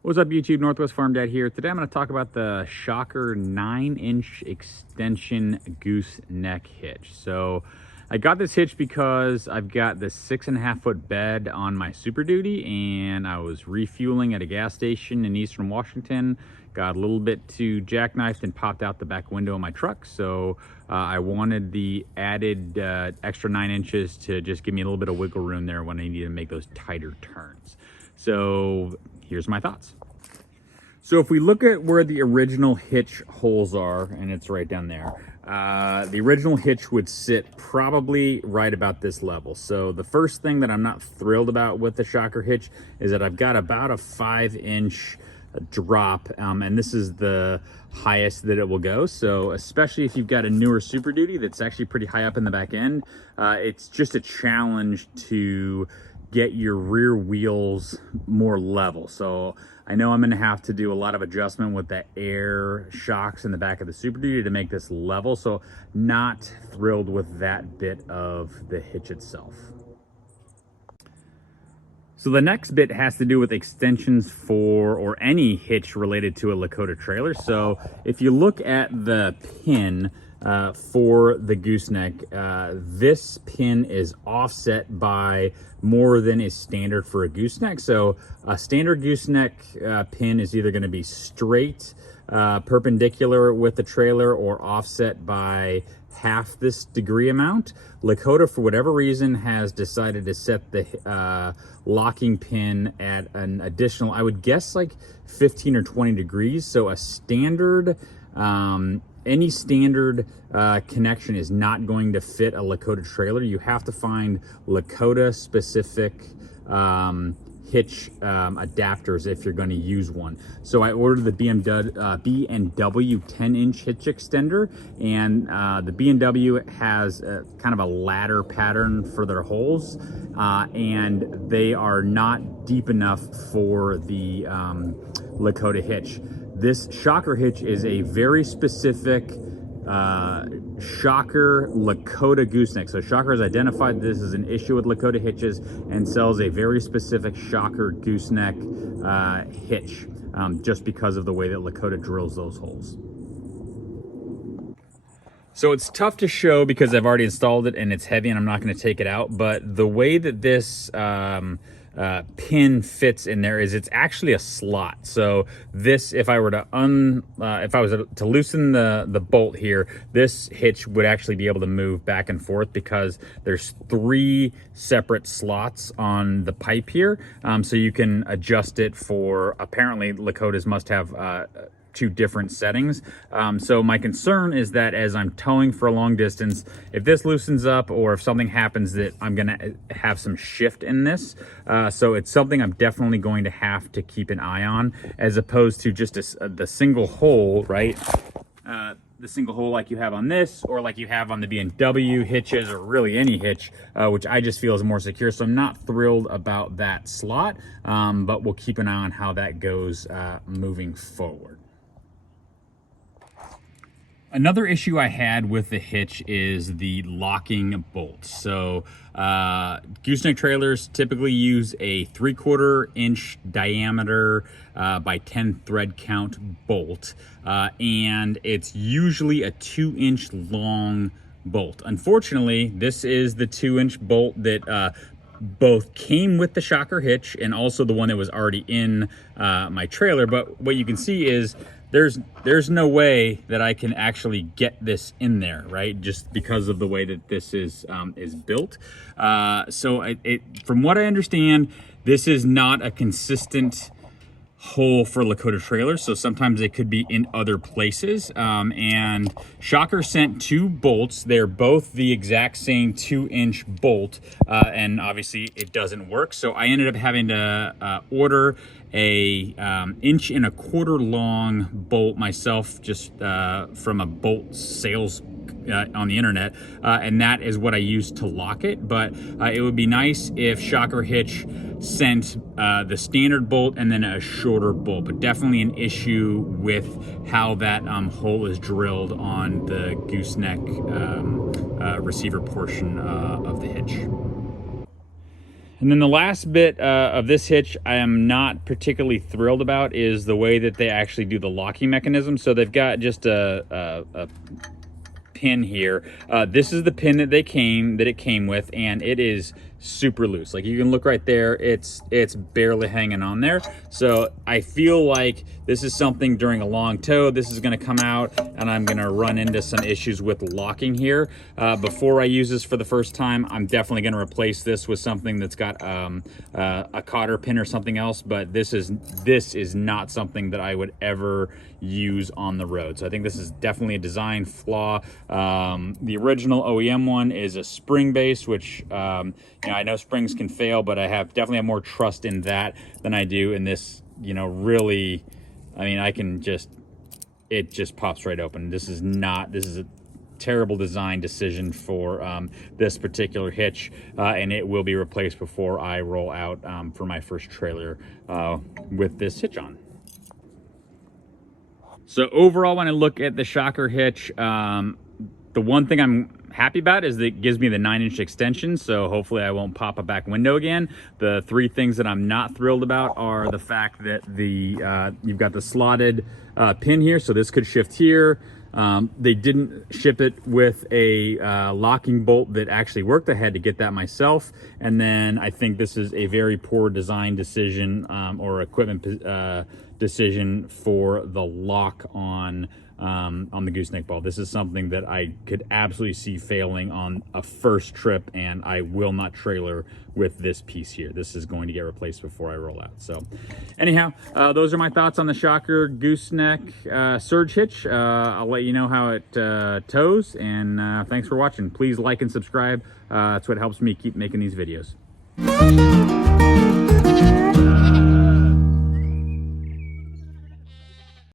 What's up YouTube, Northwest Farm Dad here. Today I'm going to talk about the Shocker 9-inch extension gooseneck hitch. So I got this hitch because I've got this 6.5 foot bed on my Super Duty, and I was refueling at a gas station in Eastern Washington. Got a little bit too jackknifed and popped out the back window of my truck. So I wanted the added extra 9 inches to just give me a little bit of wiggle room there when I need to make those tighter turns. So here's my thoughts. So if we look at where the original hitch holes are, and it's right down there, the original hitch would sit probably right about this level. So the first thing that I'm not thrilled about with the Shocker hitch is that I've got about a 5-inch drop, and this is the highest that it will go. So especially if you've got a newer Super Duty that's actually pretty high up in the back end, it's just a challenge to get your rear wheels more level. So I know I'm going to have to do a lot of adjustment with the air shocks in the back of the Super Duty to make this level. So not thrilled with that bit of the hitch itself. So the next bit has to do with extensions for, or any hitch related to a Lakota trailer. So if you look at the pin for the gooseneck, this pin is offset by more than is standard for a gooseneck. So a standard gooseneck pin is either going to be straight perpendicular with the trailer or offset by half this degree amount. Lakota, for whatever reason, has decided to set the locking pin at an additional, I would guess, like 15 or 20 degrees. So a standard any standard connection is not going to fit a Lakota trailer. You have to find Lakota specific hitch adapters if you're going to use one. So I ordered the B&W 10-inch hitch extender, and the B&W has kind of a ladder pattern for their holes, and they are not deep enough for the Lakota hitch. This Shocker hitch is a very specific Shocker Lakota gooseneck. So Shocker has identified this as an issue with Lakota hitches and sells a very specific Shocker gooseneck hitch, just because of the way that Lakota drills those holes. So it's tough to show because I've already installed it and it's heavy and I'm not going to take it out, but the way that this pin fits in there is it's actually a slot. So this, if I were to if I was to loosen the bolt here, this hitch would actually be able to move back and forth because there's 3 separate slots on the pipe here. So you can adjust it for, apparently Lakotas must have 2 different settings. So my concern is that as I'm towing for a long distance, if this loosens up or if something happens, that I'm gonna have some shift in this. So it's something I'm definitely going to have to keep an eye on, as opposed to just the single hole, right? The single hole like you have on this, or like you have on the B&W hitches, or really any hitch, which I just feel is more secure. So I'm not thrilled about that slot, but we'll keep an eye on how that goes moving forward. Another issue I had with the hitch is the locking bolts. So Gooseneck trailers typically use a 3/4 inch diameter by 10 thread count bolt, and it's usually a 2-inch long bolt. Unfortunately, this is the 2-inch bolt that both came with the Shocker hitch and also the one that was already in my trailer. But what you can see is there's no way that I can actually get this in there, right? Just because of the way that this is built. So from what I understand, this is not a consistent hole for Lakota trailers, so sometimes it could be in other places. And Shocker sent 2 bolts. They're both the exact same 2-inch bolt, and obviously it doesn't work. So I ended up having to order a 1.25 inch long bolt myself, just from a bolt sales on the internet, and that is what I use to lock it. But it would be nice if Shocker Hitch sent the standard bolt and then a shorter bolt, but definitely an issue with how that hole is drilled on the gooseneck receiver portion of the hitch. And then the last bit of this hitch I am not particularly thrilled about is the way that they actually do the locking mechanism. So they've got just a pin here. This is the pin that it came with, and it is super loose. Like, you can look right there, it's barely hanging on there. So I feel like this is something during a long tow, this is going to come out and I'm going to run into some issues with locking here. Before I use this for the first time, I'm definitely going to replace this with something that's got a cotter pin or something else, but this is not something that I would ever use on the road. So I think this is definitely a design flaw. The original OEM one is a spring base, which you know, I know springs can fail, but I definitely have more trust in that than I do in this. You know, really, I mean, it just pops right open. This is a terrible design decision for this particular hitch, and it will be replaced before I roll out for my first trailer with this hitch on. So overall, when I look at the Shocker Hitch, the one thing I'm happy about is that it gives me the 9-inch extension, so hopefully I won't pop a back window again. The three things that I'm not thrilled about are the fact that you've got the slotted pin here, so this could shift here. They didn't ship it with a locking bolt that actually worked. I had to get that myself. And then I think this is a very poor design decision or equipment decision for the lock on the gooseneck ball. This is something that I could absolutely see failing on a first trip, and I will not trailer with this piece here. This is going to get replaced before I roll out. So anyhow, those are my thoughts on the Shocker Gooseneck surge hitch. I'll let you know how it tows, and thanks for watching. Please like and subscribe. That's what helps me keep making these videos.